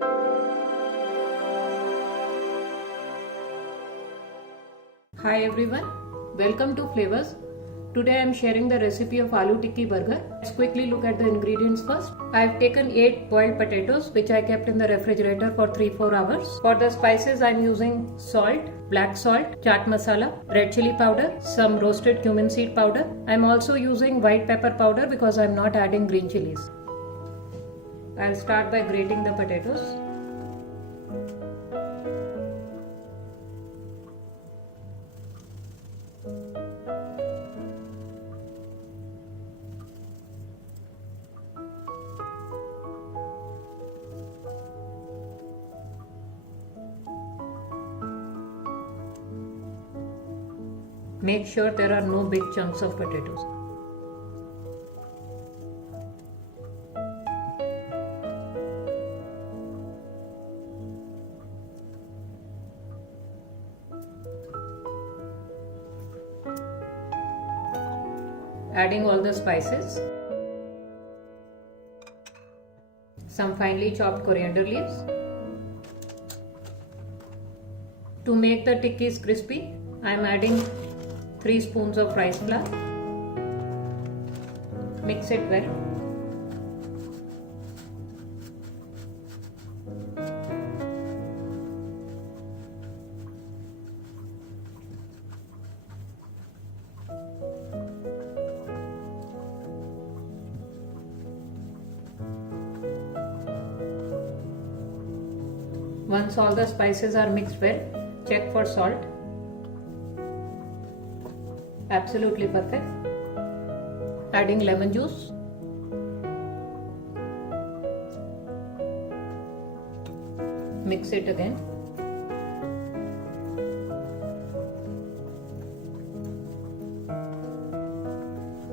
Hi everyone, welcome to Flavors. Today I am sharing the recipe of aloo tikki burger. Let's quickly look at the ingredients first. I have taken 8 boiled potatoes which I kept in the refrigerator for 3-4 hours. For the spices I am using salt, black salt, chaat masala, red chili powder, some roasted cumin seed powder. I am also using white pepper powder because I am not adding green chilies. I will start by grating the potatoes. Make sure there are no big chunks of potatoes. Adding all the spices, some finely chopped coriander leaves. To make the tikkis crispy, I am adding 3 spoons of rice flour. Mix it well. Once all the spices are mixed well, check for salt. Absolutely perfect. Adding lemon juice. Mix it again.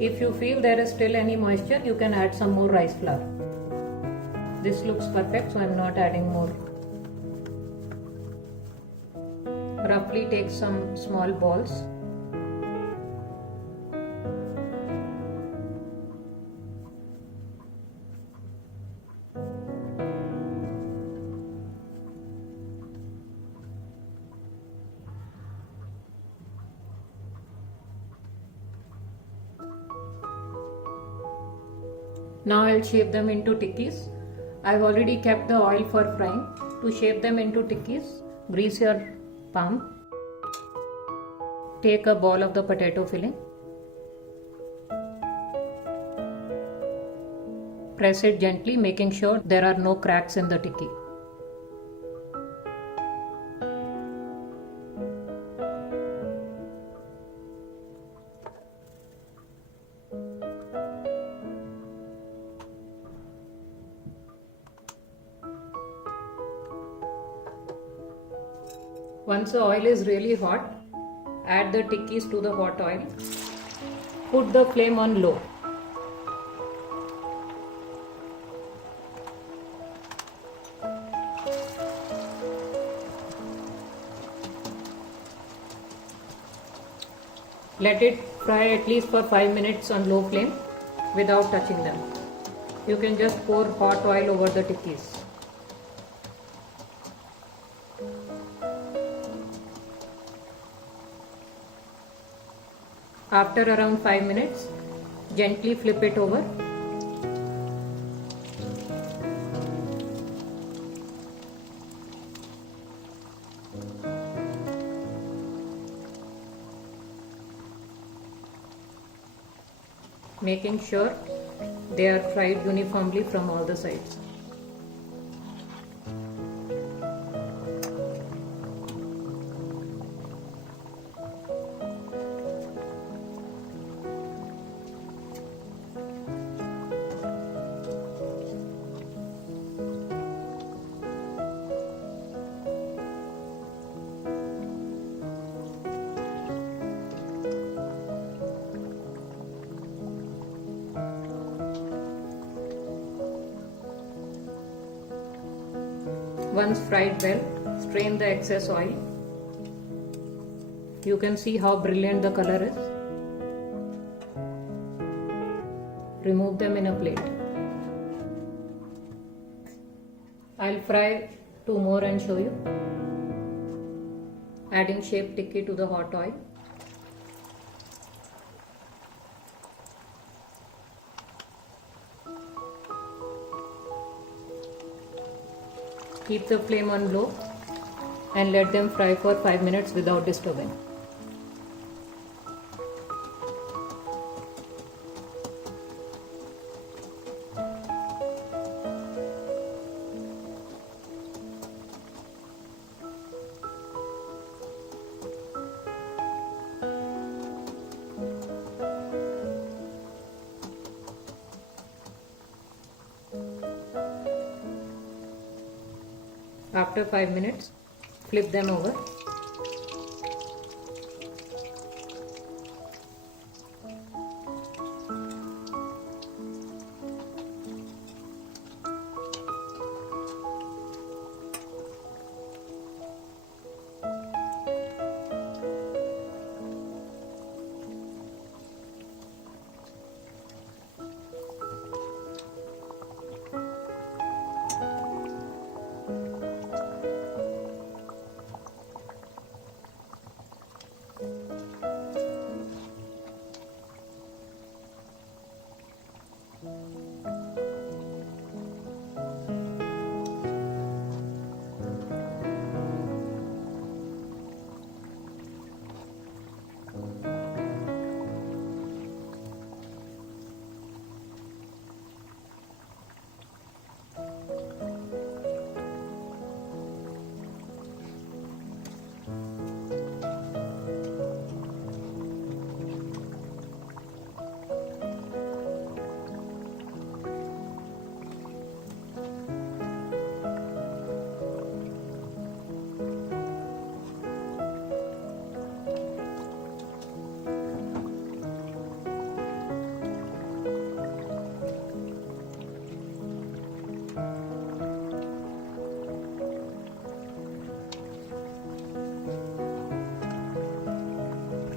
If you feel there is still any moisture, you can add some more rice flour. This looks perfect, so I am not adding more. Roughly take some small balls. Now I will shape them into tikkis. I have already kept the oil for frying. To shape them into tikkis, grease your palm. Take a ball of the potato filling. Press it gently, making sure there are no cracks in the tikki. Once the oil is really hot, add the tikkis to the hot oil. Put the flame on low. Let it fry at least for 5 minutes on low flame without touching them. You can just pour hot oil over the tikkis. After around 5 minutes, gently flip it over. Making sure they are fried uniformly from all the sides. Once fried well, strain the excess oil. You can see how brilliant the color is. Remove them in a plate. I'll fry 2 more and show you. Adding shaped tikki to the hot oil. Keep the flame on low and let them fry for 5 minutes without disturbing. After 5 minutes, flip them over.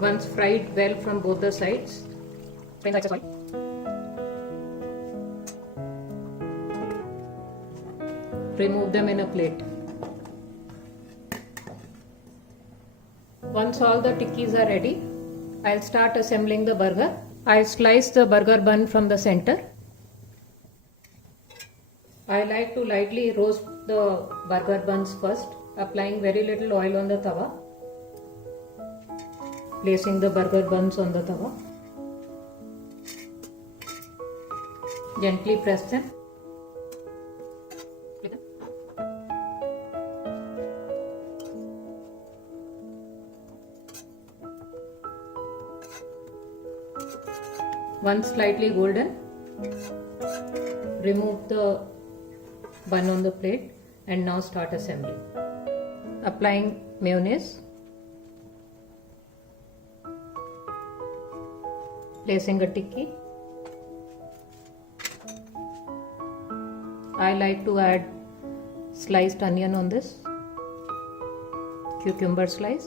Once fried well from both the sides, drain the excess oil. Remove them in a plate. Once all the tikkis are ready, I'll start assembling the burger. I slice the burger bun from the center. I like to lightly roast the burger buns first, applying very little oil on the tawa. Placing the burger buns on the tawa. Gently press them. Once slightly golden, remove the bun on the plate and now start assembling. Applying mayonnaise. Placing a tikki. I like to add sliced onion on this, cucumber slice,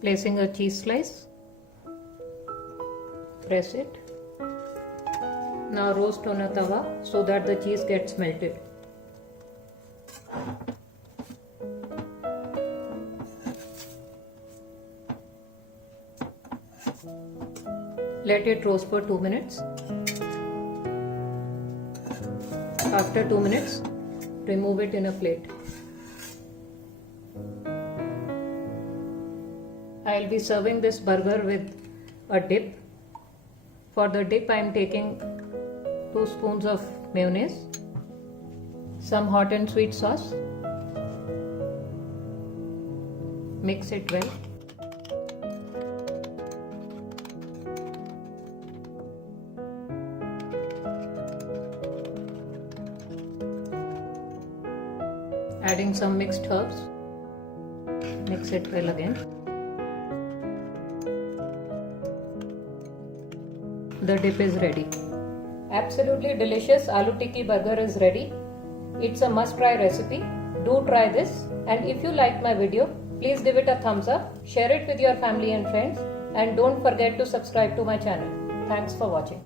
placing a cheese slice, press it. Now roast on a tawa so that the cheese gets melted. Let it roast for 2 minutes. After 2 minutes, remove it in a plate. I will be serving this burger with a dip. For the dip, I am taking 2 spoons of mayonnaise, some hot and sweet sauce. Mix it well. Adding some mixed herbs. Mix it well again. The dip is ready. Absolutely delicious aloo tikki burger is ready. It's a must try recipe. Do try this, and if you liked my video, please give it a thumbs up, share it with your family and friends, and don't forget to subscribe to my channel. Thanks for watching.